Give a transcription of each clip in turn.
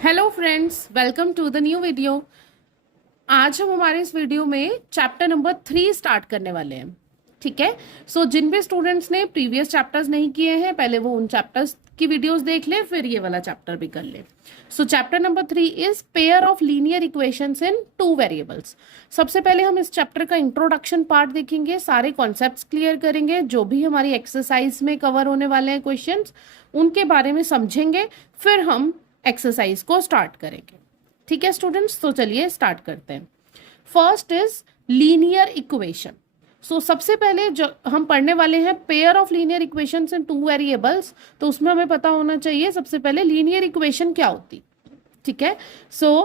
Hello friends, welcome to the new video. आज हम हमारे इस वीडियो में चैप्टर नंबर 3 स्टार्ट करने वाले हैं। ठीक है। सो जिन भी स्टूडेंट्स ने प्रीवियस चैप्टर्स नहीं किए हैं, पहले वो उन चैप्टर्स की वीडियोस देख ले, फिर ये वाला चैप्टर भी कर ले। सो chapter number 3 is pair of linear equations in two variables. सबसे पहले हम इस चैप्टर का इंट्रोडक्शन पार्ट देखेंगे, सारे कॉन्सेप्ट्स क्लियर करेंगे, जो भी हमारी एक्सरसाइज में कवर होने वाले हैं क्वेश्चंस उनके बारे में समझेंगे, फिर हम एक्सरसाइज को स्टार्ट करेंगे। ठीक है स्टूडेंट्स, तो चलिए स्टार्ट करते हैं। First is linear equation. So सबसे पहले जो हम पढ़ने वाले हैं pair of linear equations in two variables, तो उसमें हमें पता होना चाहिए सबसे पहले लीनियर इक्वेशन क्या होती। ठीक है। So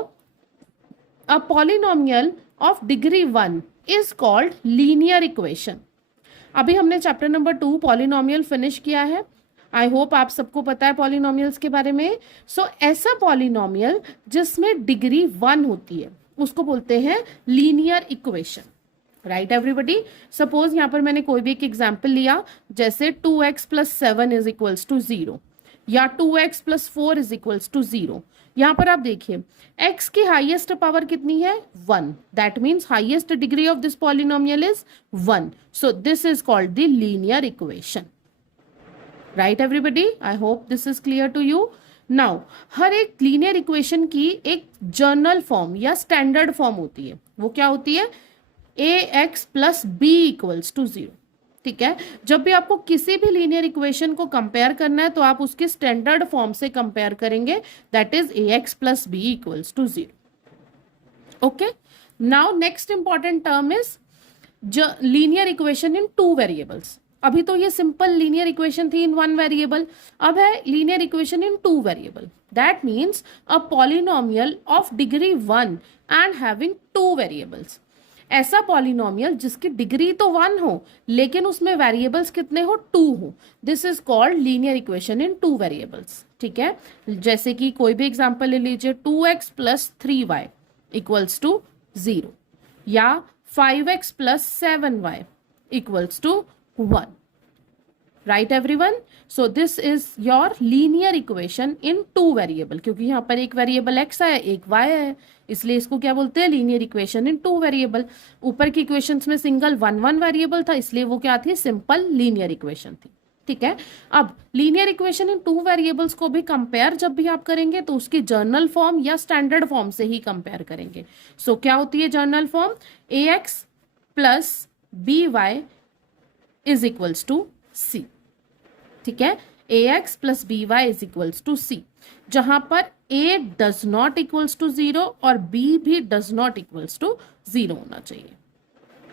a polynomial of degree 1 is called linear equation. अभी हमने चैप्टर नंबर 2 पॉलिनोमियल फिनिश किया है। आई होप आप सबको पता है पॉलिनोमियल्स के बारे में। सो ऐसा पॉलिनोमियल जिसमें डिग्री 1 होती है उसको बोलते हैं linear equation. Right everybody. Suppose यहाँ पर मैंने कोई भी एक एग्जाम्पल लिया, जैसे 2x + 7 इज इक्वल्स टू 0 या 2x + 4 इज इक्वल्स टू 0। यहाँ पर आप देखिए x की हाईएस्ट पावर कितनी है 1, that means highest degree of this polynomial is 1। So this is called the linear equation. Right everybody, I hope this is clear to you. Now हर एक linear equation की एक जनरल फॉर्म या standard form होती है। वो क्या होती है? ax + b = 0। ठीक है। जब भी आपको किसी भी लीनियर इक्वेशन को कंपेयर करना है तो आप उसके स्टैंडर्ड फॉर्म से कंपेयर करेंगे, that is ax + b = 0। Okay. Now next important term is linear equation in two variables. अभी तो ये सिंपल लीनियर इक्वेशन थी इन वन वेरिएबल, अब है linear equation in two variable. That means a polynomial of degree 1 and having two variables. ऐसा polynomial जिसकी degree तो 1 हो लेकिन उसमें वेरिएबल्स कितने हो 2 हो, this is called linear equation in two variables. ठीक है। जैसे कि कोई भी एग्जांपल ले लीजिए, 2x + 3y = 0 या 5x + 7y = 1। Right everyone. So this is your linear equation in two variable, क्योंकि यहाँ पर एक वेरिएबल x है एक y है, इसलिए इसको क्या बोलते हैं? Linear equation in two variable. ऊपर की इक्वेशंस में सिंगल 1 वेरिएबल था, इसलिए वो क्या थी? सिंपल लीनियर इक्वेशन थी। ठीक है। अब linear equation in two variables को भी कंपेयर जब भी आप करेंगे तो उसकी जर्नल फॉर्म या स्टैंडर्ड फॉर्म से ही कंपेयर करेंगे। सो क्या होती है journal form? ax + by = c। ठीक है। ax + by = c, जहां पर a does not equals to 0 और b भी डज नॉट इक्वल्स टू 0 होना चाहिए।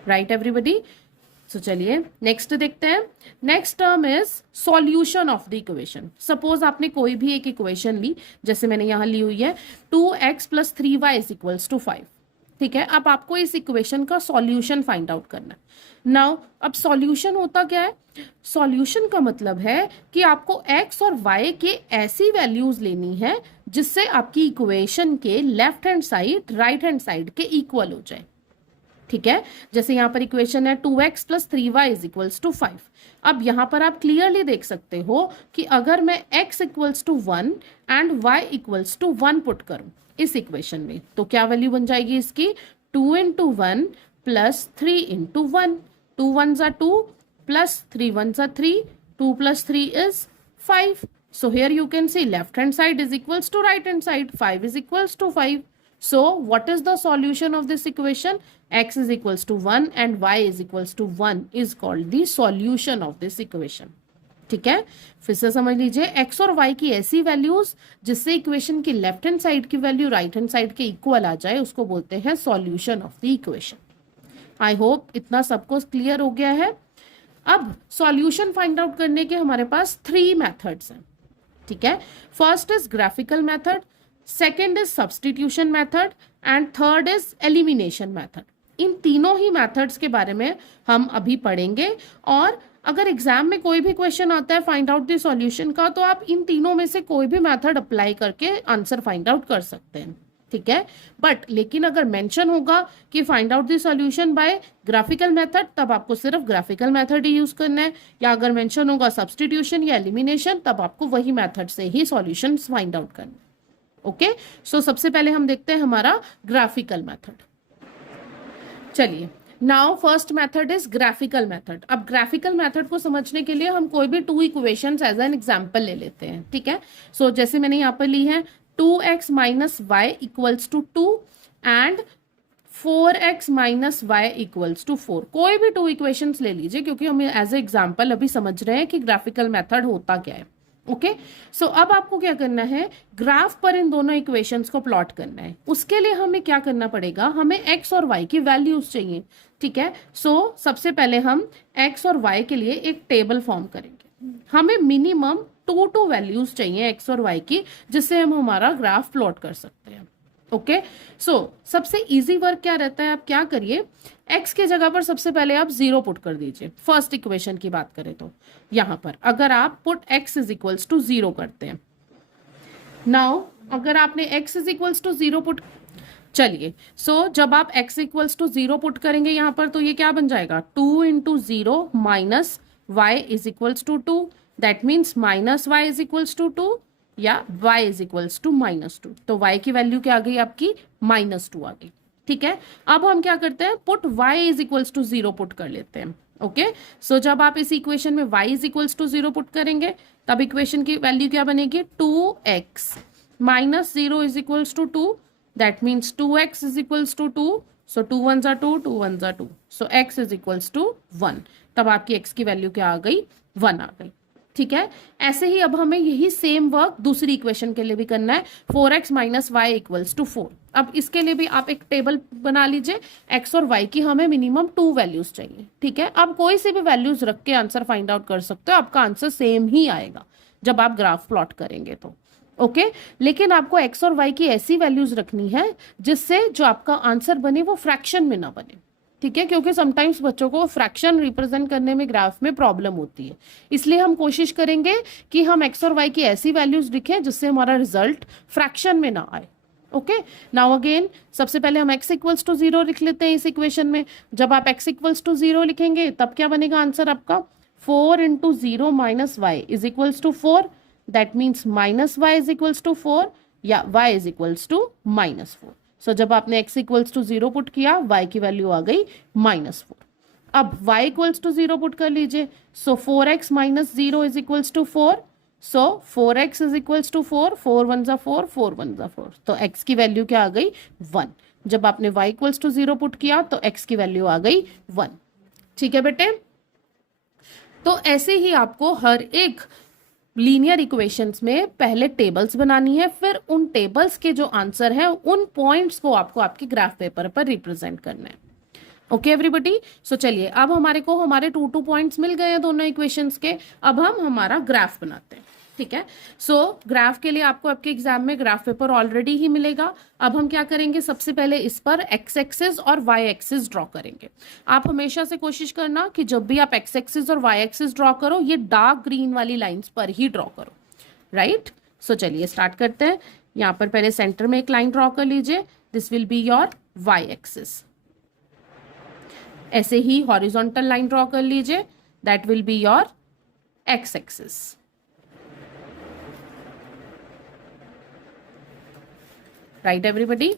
Right everybody. सो चलिए नेक्स्ट देखते हैं। Next term is solution of the equation. Suppose आपने कोई भी एक इक्वेशन ली, जैसे मैंने यहां ली हुई है 2x + 3y = 5। ठीक है। अब आपको इस इक्वेशन का सॉल्यूशन फाइंड आउट करना है। नाउ अब सॉल्यूशन होता क्या है? सॉल्यूशन का मतलब है कि आपको x और y के ऐसी वैल्यूज लेनी है जिससे आपकी इक्वेशन के left hand side right hand side के इक्वल हो जाए। ठीक है। जैसे यहाँ पर इक्वेशन है 2x + 3y = 5। अब यहाँ पर आप क्लियरली देख सकते हो कि अगर मैं x = 1 एंड y = 1 पुट करूं इस इक्वेशन में, तो क्या वैल्यू बन जाएगी इसकी? 2 × 1 + 3 × 1। 2 1s are 2 + 3 1s are 3. 2 + 3 is 5. So here you can see left hand side is equals to right hand side. 5 is equals to 5. So what is the solution of this equation? X is equals to 1 and y is equals to 1 is called the solution of this equation. ठीक है। फिर से समझ लीजिए, x और y की ऐसी values जिससे इक्वेशन की लेफ्ट हैंड साइड की वैल्यू राइट हैंड साइड के इक्वल आ जाए उसको बोलते हैं solution of the equation. I hope इतना सबको क्लियर हो गया है। अब सॉल्यूशन फाइंड आउट करने के हमारे पास 3 मेथड्स हैं। ठीक है। First is graphical method, second is substitution method and third is elimination method. इन तीनों ही मेथड्स के बारे में हम अभी पढ़ेंगे, और अगर एग्जाम में कोई भी क्वेश्चन आता है फाइंड आउट द सॉल्यूशन का, तो आप इन तीनों में से कोई भी मेथड अप्लाई करके आंसर फाइंड आउट कर सकते हैं। ठीक है। बट लेकिन अगर मेंशन होगा कि find out the solution bye graphical method, तब आपको सिर्फ ग्राफिकल मेथड ही यूज करना है, या अगर मेंशन होगा सब्सटीट्यूशन या एलिमिनेशन, तब आपको वही मेथड से ही सॉल्यूशन फाइंड आउट करना है। ओके, सो सबसे पहले हम देखते हैं हमारा ग्राफिकल मेथड। चलिए, now first method is graphical method. अब ग्राफिकल मेथड को समझने के लिए हम कोई भी two equations as an example ले लेते हैं, ठीक है। सो जैसे मैंने यहाँ पर ली है 2x minus y equals to 2 and 4x minus y equals to 4। कोई भी टू इक्वेशंस ले लीजिए, क्योंकि हम एज ए एग्जाम्पल अभी समझ रहे हैं कि ग्राफिकल मेथड होता क्या है। ओके, सो अब आपको क्या करना है, ग्राफ पर इन दोनों इक्वेशंस को प्लॉट करना है। उसके लिए हमें क्या करना पड़ेगा, हमें x और y की वैल्यूज चाहिए, ठीक है। सो सबसे पहले हम x और y के लिए एक टेबल फॉर्म करेंगे। हमें मिनिमम 2 वैल्यूज चाहिए x और y की, जिससे हम हमारा ग्राफ प्लॉट कर सकते हैं। ओके, सो सबसे इजी वर्क क्या रहता है, आप क्या करिए, x की जगह पर सबसे पहले आप 0 पुट कर दीजिए। फर्स्ट इक्वेशन की बात करें तो यहां पर अगर आप put x is equals to 0 करते हैं, नाउ अगर आपने x is equals to 0 put, चलिए, सो जब आप x इक्वल्स टू 0 पुट करेंगे यहां पर, तो ये क्या बन जाएगा, 2 into 0 minus y is equals to 2, that means minus y is equals to 2 या y इज इक्वल्स टू -2। तो y की वैल्यू क्या आ गई आपकी, -2 आ गई, ठीक है। अब हम क्या करते हैं, put y is equals to 0 put कर लेते हैं। ओके, सो जब आप इस इक्वेशन में y is equals to 0 put करेंगे, तब इक्वेशन की वैल्यू क्या बनेगी, 2x माइनस 0 is equals to 2, that means 2x is equals to 2, so 2 1s are 2, 2 1s are 2, so x is equals to 1। तब आपकी x की वैल्यू क्या आ गई, 1 आ गई, ठीक है। ऐसे ही अब हमें यही सेम वर्क दूसरी इक्वेशन के लिए भी करना है, 4x minus y equals to 4। अब इसके लिए भी आप एक टेबल बना लीजिए, x और y की हमें मिनिमम 2 वैल्यूज चाहिए, ठीक है। अब कोई सी भी वैल्यूज रख के आंसर फाइंड आउट कर सकते हो, आपका आंसर सेम ही आएगा जब आप ग्राफ प्लॉट करेंगे तो। ओके, लेकिन आपको x और y की ऐसी वैल्यूज रखनी है जिससे जो आपका आंसर बने वो फ्रैक्शन में ना बने, ठीक है, क्योंकि समटाइम्स बच्चों को फ्रैक्शन रिप्रेजेंट करने में ग्राफ में प्रॉब्लम होती है। इसलिए हम कोशिश करेंगे कि हम x और y की ऐसी वैल्यूज लिखें जिससे हमारा रिजल्ट फ्रैक्शन में ना आए। ओके, नाउ अगेन सबसे पहले हम x इक्वल्स टू 0 लिख लेते हैं इस इक्वेशन में। जब आप x इक्वल्स टू 0 लिखेंगे तब क्या बनेगा आंसर आपका, 4 into 0 minus y is equals to 4, that means minus y is equals to 4 या y is equals to -4। So जब आपने x इक्वल्स टू 0 पुट किया, y की वैल्यू आ गई -4। अब y इक्वल्स टू 0 पुट कर लीजिए, so 4x minus 0 is equals to 4, so 4x is equals to 4, 4 1s are 4, 4 1s are 4, तो x की वैल्यू क्या आ गई, 1। जब आपने y इक्वल्स टू 0 पुट किया तो x की वैल्यू आ गई 1, ठीक है बेटे। तो ऐसे ही आपको हर एक लीनियर इक्वेशंस में पहले टेबल्स बनानी है, फिर उन टेबल्स के जो आंसर है उन पॉइंट्स को आपको आपके ग्राफ पेपर पर रिप्रेजेंट करना है। ओके एवरीबॉडी, सो चलिए, अब हमारे को हमारे 2 पॉइंट्स मिल गए हैं दोनों इक्वेशंस के। अब हम हमारा ग्राफ बनाते हैं, ठीक है। सो ग्राफ के लिए आपको आपके एग्जाम में ग्राफ पेपर ऑलरेडी ही मिलेगा। अब हम क्या करेंगे, सबसे पहले इस पर एक्स एक्सिस और वाई एक्सिस ड्रॉ करेंगे। आप हमेशा से कोशिश करना कि जब भी आप एक्स एक्सिस और वाई एक्सिस ड्रॉ करो, ये डार्क ग्रीन वाली लाइंस पर ही ड्रॉ करो, राइट। सो चलिए स्टार्ट करते हैं। यहाँ पर पहले सेंटर में एक लाइन ड्रॉ कर लीजिए, this will be your y axis. ऐसे ही हॉरिजॉन्टल लाइन ड्रॉ कर लीजिए, that will be your x axis. Right everybody,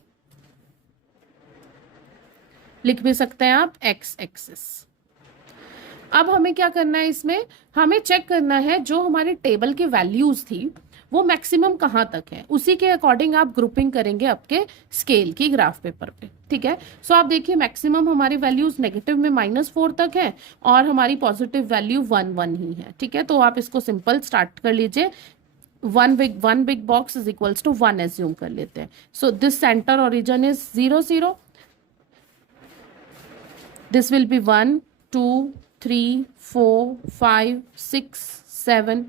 लिख भी सकते हैं आप एक्स एक्सिस। अब हमें क्या करना है, इसमें हमें चेक करना है जो हमारी टेबल की वैल्यूज थी वो मैक्सिमम कहाँ तक है, उसी के अकॉर्डिंग आप ग्रुपिंग करेंगे आपके स्केल की ग्राफ पेपर पे, ठीक है। सो आप देखिए मैक्सिमम हमारी वैल्यूज नेगेटिव में -4 तक है और हमारी पॉजिटिव वैल्यू 1 1 ही है, ठीक है। तो आप इसको सिंपल स्टार्ट कर लीजिए, one big box is equals to 1 assume कर लेते हैं। So this centre origin is 0 0, this will be 1 2 3 4 5 6 7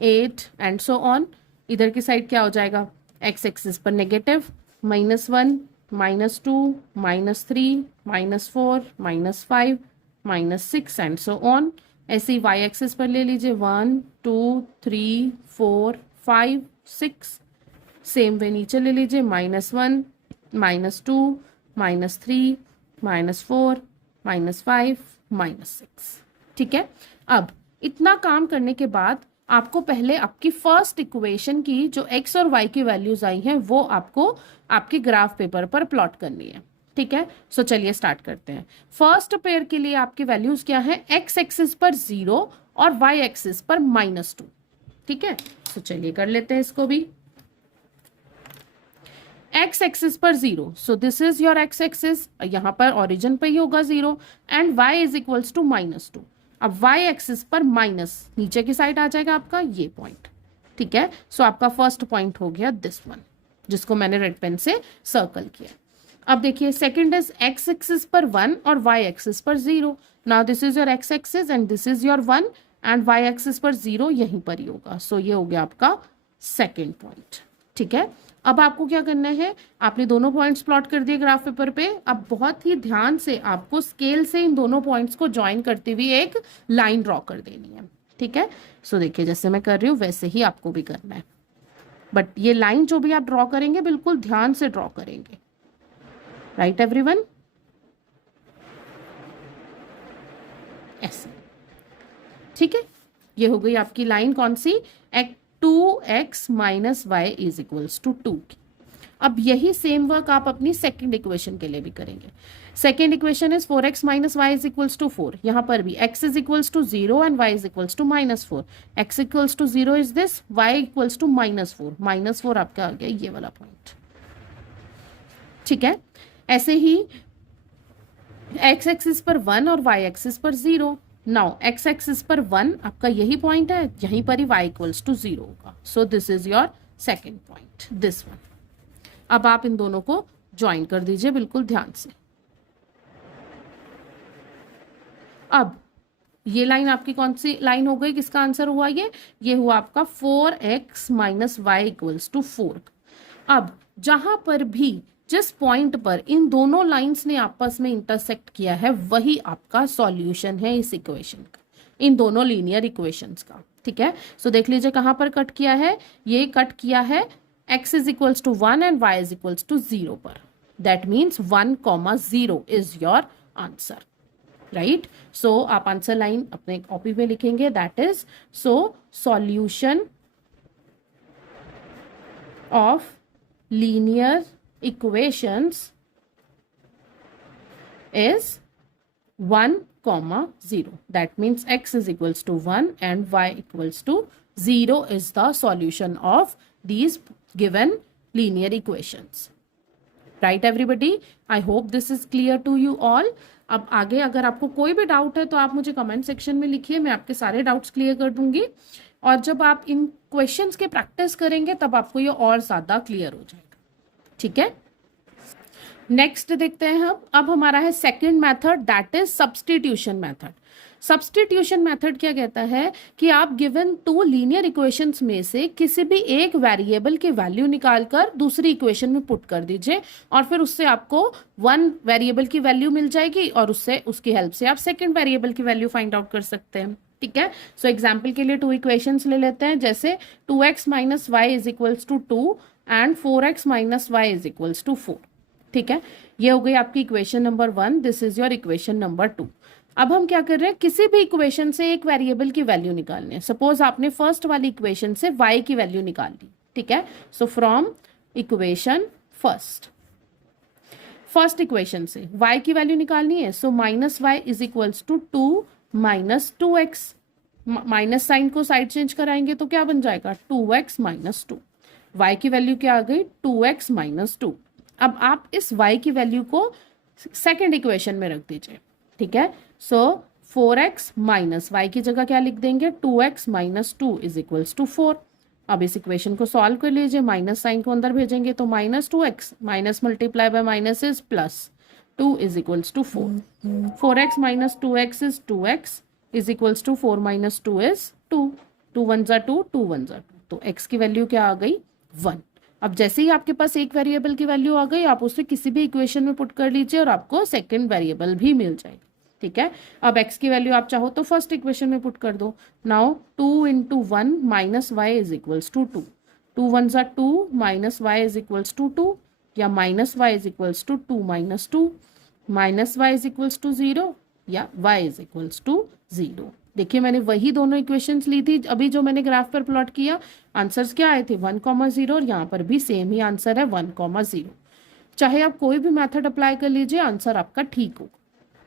8 and so on. इधर की साइड क्या हो जाएगा, एक्स एक्सिस पर नेगेटिव, -1 -2 -3 -4 -5 -6 एंड सो ऑन। ऐसे ही वाई एक्सिस पर ले लीजिए, 1 2 3 4 5 6, सेम वे नीचे ले लीजिए, -1 -2 -3 -4 -5 -6, ठीक है। अब इतना काम करने के बाद आपको पहले आपकी फर्स्ट इक्वेशन की जो x और y की वैल्यूज आई हैं वो आपको आपके ग्राफ पेपर पर प्लॉट करनी है, ठीक है। सो चलिए स्टार्ट करते हैं। फर्स्ट पेयर के लिए आपकी वैल्यूज क्या है, x एक्सिस पर 0 और y एक्सिस पर -2, ठीक है। सो चलिए कर लेते हैं इसको भी। x एक्सिस पर 0, so this is your x axis, यहां पर ओरिजिन पे ही होगा 0, and y is equals to -2। अब y एक्सिस पर माइनस नीचे की साइड आ जाएगा आपका ये पॉइंट, ठीक है। सो आपका फर्स्ट पॉइंट हो गया दिस वन, जिसको मैंने रेड पेन से सर्कल किया। अब देखिए सेकंड इज x एक्सिस पर 1 और y एक्सिस पर 0। Now this is your x axis and this is your 1 and y axis पर 0 यहीं पर ही होगा। सो ये हो गया आपका सेकंड पॉइंट, ठीक है। अब आपको क्या करना है, आपने दोनों पॉइंट्स प्लॉट कर दिए ग्राफ पेपर पे। अब बहुत ही ध्यान से आपको स्केल से इन दोनों पॉइंट्स को ज्वाइन करते हुए एक लाइन ड्रॉ कर देनी है, ठीक है। सो देखिए जैसे मैं कर रही हूँ वैसे ही आपको भी करना है, बट ये लाइन जो भी आप ड्रॉ करेंगे बिल्कुल ध्यान से ड्रॉ करेंगे, राइट एवरीवन, ऐसे, ठीक है। ये हो गई आपकी लाइन कौन सी, 2x minus y is equals to 2 की। अब यही सेम वर्क आप अपनी सेकंड इक्वेशन के लिए भी करेंगे। Second equation is 4x minus y is equals to 4। यहां पर भी x is equals to 0 and y is equals to -4। x equals to 0 is this, y equals to -4, -4 आपका आ गया ये वाला पॉइंट, ठीक है। ऐसे ही x एक्सिस पर 1 और y एक्सिस पर 0। नाउ x एक्सिस पर 1 आपका यही पॉइंट है, यहीं पर ही y इक्वल्स टू 0 होगा। सो this is your second point, this one. अब आप इन दोनों को ज्वाइन कर दीजिए बिल्कुल ध्यान से। अब ये लाइन आपकी कौन सी लाइन हो गई, किसका आंसर हुआ ये हुआ आपका 4x minus y equals to 4। अब जहां पर भी जिस पॉइंट पर इन दोनों लाइंस ने आपस में इंटरसेक्ट किया है वही आपका सॉल्यूशन है इस इक्वेशन का, इन दोनों लीनियर इक्वेशंस का, ठीक है। सो देख लीजिए कहां पर कट किया है, ये कट किया है x is equals to 1 and y is equals to 0 पर। That means 1,0 is your answer, right. So आप आंसर लाइन अपने कॉपी में लिखेंगे, that is so solution of linear equations is 1,0. That means x is equals to 1 and y equals to 0 is the solution of these given linear equations. Right everybody? I hope this is clear to you all. अब आगे अगर आपको कोई भी doubt है तो आप मुझे कमेंट सेक्शन में लिखिए, मैं आपके सारे डाउट्स क्लियर कर दूंगी। और जब आप इन क्वेश्चंस के प्रैक्टिस करेंगे तब आपको ये और ज़्यादा क्लियर हो जाएगा, ठीक है। नेक्स्ट देखते हैं हम, अब हमारा है second method, that is substitution method. Substitution method क्या कहता है कि आप गिवन टू लीनियर इक्वेशंस में से किसी भी एक वेरिएबल की वैल्यू निकालकर दूसरी इक्वेशन में पुट कर दीजिए और फिर उससे आपको वन वेरिएबल की वैल्यू मिल जाएगी और उससे उसकी हेल्प से आप सेकंड वेरिएबल की वैल्यू फाइंड आउट कर सकते हैं, ठीक है। सो एग्जाम्पल के लिए टू इक्वेशंस ले लेते हैं, जैसे 2x minus y is equals to 2 and 4x minus y is equals to 4, ठीक है। ये हो गई आपकी equation number 1, this is your equation number 2। अब हम क्या कर रहे हैं, किसी भी इक्वेशन से एक वेरिएबल की वैल्यू निकालनी है। सपोज आपने फर्स्ट वाली इक्वेशन से y की वैल्यू निकाल ली, ठीक है। So from equation first equation से y की वैल्यू निकालनी है। So minus y is equals to 2 minus 2x, minus sign को साइड चेंज कराएंगे तो क्या बन जाएगा 2x माइनस 2। y की वैल्यू क्या आ गई 2x माइनस 2। अब आप इस y की वैल्यू को सेकंड इक्वेशन में रख दीजिए, ठीक है। सो 4x माइनस वाई की जगह क्या लिख देंगे 2x minus 2 is equals to 4। अब इस इक्वेशन को सॉल्व कर लीजिए, माइनस साइन को अंदर भेजेंगे तो minus 2x minus multiply by minus is plus 2 is equals to 4। 4x minus 2x is 2x is equals to 4 minus 2 is 2। 2 1 जा 2, 2 1 जा 2, तो x की वैल्यू क्या आ गई 1। अब जैसे ही आपके पास एक वेरिएबल की वैल्यू आ गई आप उसे किसी भी इक्वेशन में पुट कर लीजिए और आपको सेकंड वेरिएबल भी मिल जाएगी, ठीक है। अब x की वैल्यू आप चाहो तो फर्स्ट इक्वेशन में पुट कर दो। Now 2 into 1 minus y is equals to 2। 2 1 जा 2 minus y is equals to 2, या minus y is equals to 2 minus 2, minus y is equals to 0 या y इज इक्वल्स टू 0। देखिए मैंने वही दोनों इक्वेशंस ली थी अभी जो मैंने ग्राफ पर प्लॉट किया, आंसर्स क्या आए थे 1,0 और यहाँ पर भी सेम ही आंसर है 1,0। चाहे आप कोई भी मेथड अप्लाई कर लीजिए आंसर आपका ठीक होगा,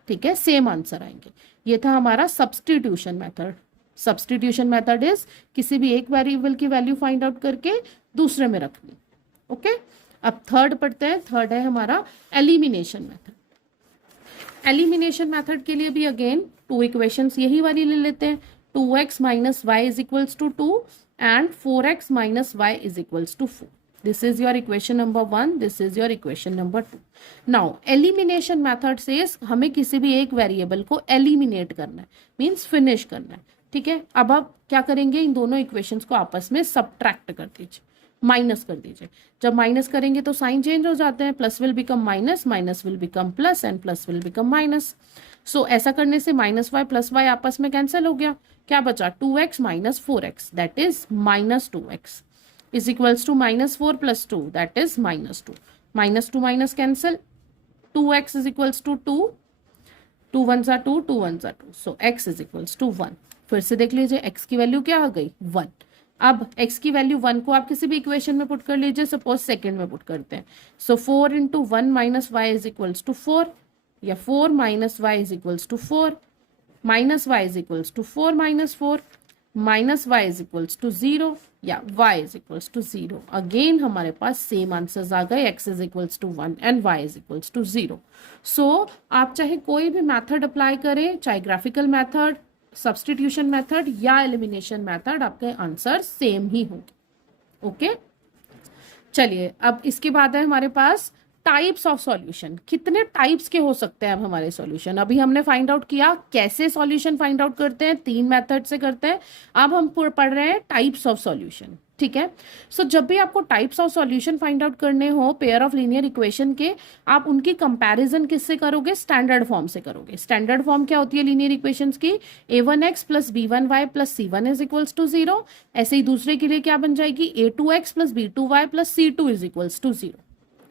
ठीक है, सेम आंसर आएंगे। ये था हमारा substitution method. Substitution method is किसी भी एक वेरिएबल की वैल्यू फाइंड आउट करके दूसरे में रखनी। ओके, अब थर्ड पढ़ते हैं। थर्ड है हमारा एलिमिनेशन मेथड। एलिमिनेशन मेथड के लिए भी अगेन टू इक्वेशंस यही वाली ले लेते हैं, 2x minus y is equals to 2 and 4x minus y is equals to 4। This is your equation number 1, this is your equation number 2। Now elimination method से हमें किसी भी एक वेरिएबल को एलिमिनेट करना है, मीन्स फिनिश करना है, ठीक है। अब आप क्या करेंगे, इन दोनों इक्वेशंस को आपस में सब्ट्रैक्ट कर दीजिए, माइनस कर दीजिए। जब माइनस करेंगे तो साइन चेंज हो जाते हैं, plus will become minus, minus will become plus and plus will become minus. So ऐसा करने से माइनस वाई प्लस वाई आपस में कैंसिल हो गया, क्या बचा 2x minus 4x that is minus 2x is equals to minus 4 plus 2 that is minus 2। Minus to minus cancel, 2x is equals to 2, 2 1 जा 2, 2 1 जा 2, so x is equals to 1। फिर से देख लीजिए x की वैल्यू क्या आ गई 1। अब x की वैल्यू 1 को आप किसी भी इक्वेशन में पुट कर लीजिए, सपोज सेकंड में पुट करते हैं। So 4 into 1 minus y is equals to 4, या 4 minus y is equals to 4, minus y is equals to 4 minus 4, minus y is equals to 0, या y is equals to 0। Again हमारे पास same answers आ गए, x is equals to 1 and y is equals to 0। So आप चाहे कोई भी method apply करें, चाहे ग्राफिकल मैथड, सब्स्टिट्यूशन मेथड या एलिमिनेशन मेथड, आपके आंसर सेम ही होंगे। ओके, चलिए अब इसके बाद है हमारे पास टाइप्स ऑफ सॉल्यूशन। कितने टाइप्स के हो सकते हैं अब हमारे सॉल्यूशन। अभी हमने फाइंड आउट किया कैसे सॉल्यूशन फाइंड आउट करते हैं, 3 मेथड से करते हैं। अब हम पढ़ रहे हैं टाइप्स ऑफ सॉल्यूशन, ठीक है। सो जब भी आपको types of solution find out करने हो पेयर ऑफ लीनियर इक्वेशन के, आप उनकी कंपैरिजन किससे करोगे, स्टैंडर्ड फॉर्म से करोगे। स्टैंडर्ड फॉर्म क्या होती है लीनियर इक्वेशंस की, a1x plus b1y plus c1 is equals to 0। ऐसे ही दूसरे के लिए क्या बन जाएगी, a2x plus b2y plus c2 is equals to 0,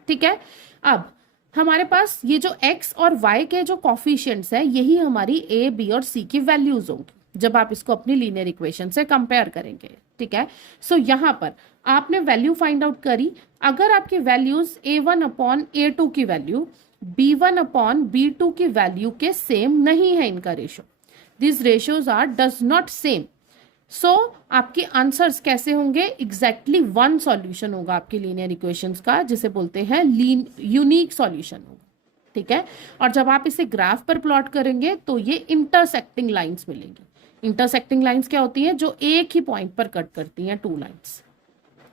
ठीक है। अब हमारे पास ये जो x और y के जो कॉफिशिएंट्स है, यही हमारी a, b और c की वैल्यूज होंगी जब आप इसको अपनी लीनियर इक्वेशन से कंपेयर करेंगे, ठीक है। सो यहाँ पर आपने वैल्यू फाइंड आउट करी। अगर आपकी वैल्यूज a1 अपॉन a2 की वैल्यू b1 अपॉन b2 की वैल्यू के सेम नहीं है, इनका ratio, this ratios are does not same, so आपके आंसर्स कैसे होंगे, एग्जैक्टली वन सॉल्यूशन होगा आपकी लीनियर इक्वेशंस का, जिसे बोलते हैं यूनिक सॉल्यूशन होगा, ठीक है। और जब आप इसे ग्राफ पर प्लॉट करेंगे तो ये इंटरसेक्टिंग लाइंस मिलेंगी। इंटरसेक्टिंग लाइंस क्या होती हैं, जो एक ही पॉइंट पर कट करती हैं, 2 लाइंस,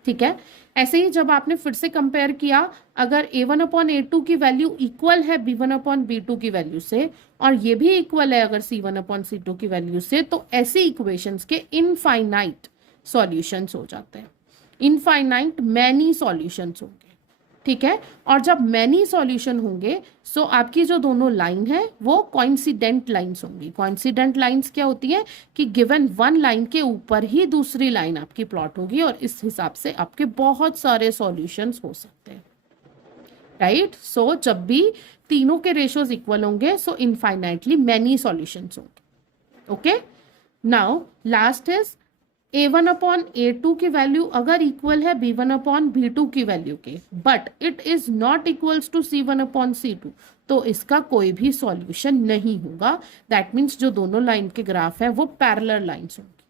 ठीक है। ऐसे ही जब आपने फिर से कंपेयर किया, अगर a1 अपॉन a2 की वैल्यू इक्वल है b1 अपॉन b2 की वैल्यू से, और ये भी इक्वल है अगर c1 अपॉन c2 की वैल्यू से, तो ऐसी इक्वेशंस के इनफाइनाइट सॉल्यूशंस हो जाते हैं। इनफाइनाइट मैनी सॉल्यूशंस होंगे, ठीक है। और जब मैनी सॉल्यूशन होंगे, सो आपकी जो दोनों लाइन है वो कोइंसिडेंट लाइंस होंगी। कोइंसिडेंट लाइंस क्या होती है कि गिवन वन लाइन के ऊपर ही दूसरी लाइन आपकी प्लॉट होगी, और इस हिसाब से आपके बहुत सारे सॉल्यूशंस हो सकते हैं, राइट। सो जब भी तीनों के रेशियोज इक्वल होंगे, सो इनफाइनाइटली मैनी सॉल्यूशंस होंगे। Okay, now last is a1 upon a2 की वैल्यू अगर इक्वल है b1 अपॉन b2 की वैल्यू के, but it is not equals to c1 upon c2, तो इसका कोई भी सॉल्यूशन नहीं होगा। दैट मीन्स जो दोनों लाइन के ग्राफ है वो पैरेलल लाइंस होंगी,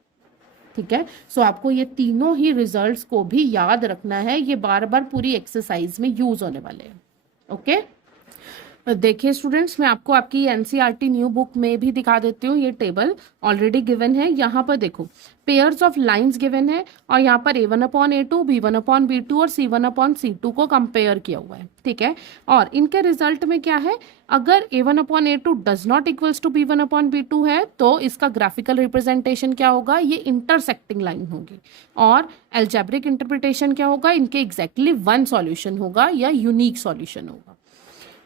ठीक है। सो आपको ये तीनों ही रिजल्ट्स को भी याद रखना है, ये बार बार पूरी एक्सरसाइज में यूज होने वाले हैं। ओके, देखिए स्टूडेंट्स, मैं आपको आपकी एनसीईआरटी न्यू बुक में भी दिखा देती हूँ। ये टेबल ऑलरेडी गिवन है, यहाँ पर देखो पेयर्स ऑफ लाइंस गिवन है, और यहाँ पर a1 upon a2, b1 upon b2 और c1 अपॉन c2 को कंपेयर किया हुआ है, ठीक है। और इनके रिजल्ट में क्या है, अगर a1 upon a2 does not equals to b1 upon b2 है, तो इसका ग्राफिकल रिप्रेजेंटेशन क्या होगा, ये इंटरसेक्टिंग लाइन होगी। और एल्जेब्रिक इंटरप्रिटेशन क्या होगा, इनके एग्जैक्टली वन सॉल्यूशन होगा या यूनिक सॉल्यूशन होगा।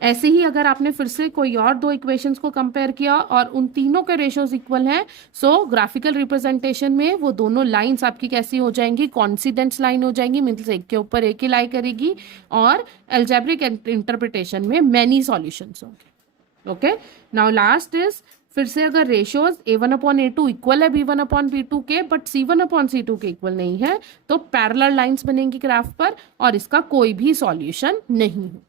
ऐसे ही अगर आपने फिर से कोई और 2 इक्वेशंस को कंपेयर किया और उन तीनों के रेशियोज इक्वल हैं, सो ग्राफिकल रिप्रेजेंटेशन में वो दोनों लाइंस आपकी कैसी हो जाएंगी, कॉन्सिडेंस लाइन हो जाएंगी, मीन्स एक के ऊपर एक ही लाई करेगी, और एल्जेब्रिक इंटरप्रिटेशन में मैनी सॉल्यूशंस होंगे। ओके, नाउ लास्ट इज फिर से अगर रेशियोज A1/A2 इक्वल है B1/B2 के, बट C1/C2 के इक्वल नहीं है, तो पैरेलल लाइंस बनेंगी ग्राफ पर और इसका कोई भी सॉल्यूशन नहीं होगा।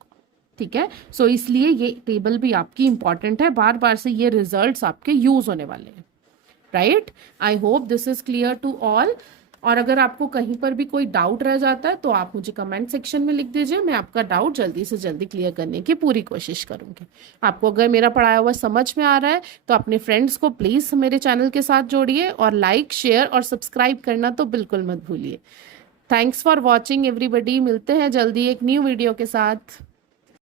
ठीक है, सो इसलिए ये टेबल भी आपकी इंपॉर्टेंट है, बार बार से ये रिजल्ट्स आपके यूज होने वाले हैं। Right, I hope this is clear to all. और अगर आपको कहीं पर भी कोई डाउट रह जाता है तो आप मुझे कमेंट सेक्शन में लिख दीजिए, मैं आपका डाउट जल्दी से जल्दी क्लियर करने की पूरी कोशिश करूंगी। आपको अगर मेरा पढ़ाया हुआ समझ में आ रहा है तो अपने फ्रेंड्स को प्लीज़ मेरे चैनल के साथ जोड़िए, और लाइक, शेयर और सब्सक्राइब करना तो बिल्कुल मत भूलिए। थैंक्स फॉर वॉचिंग एवरीबडी, मिलते हैं जल्दी एक न्यू वीडियो के साथ।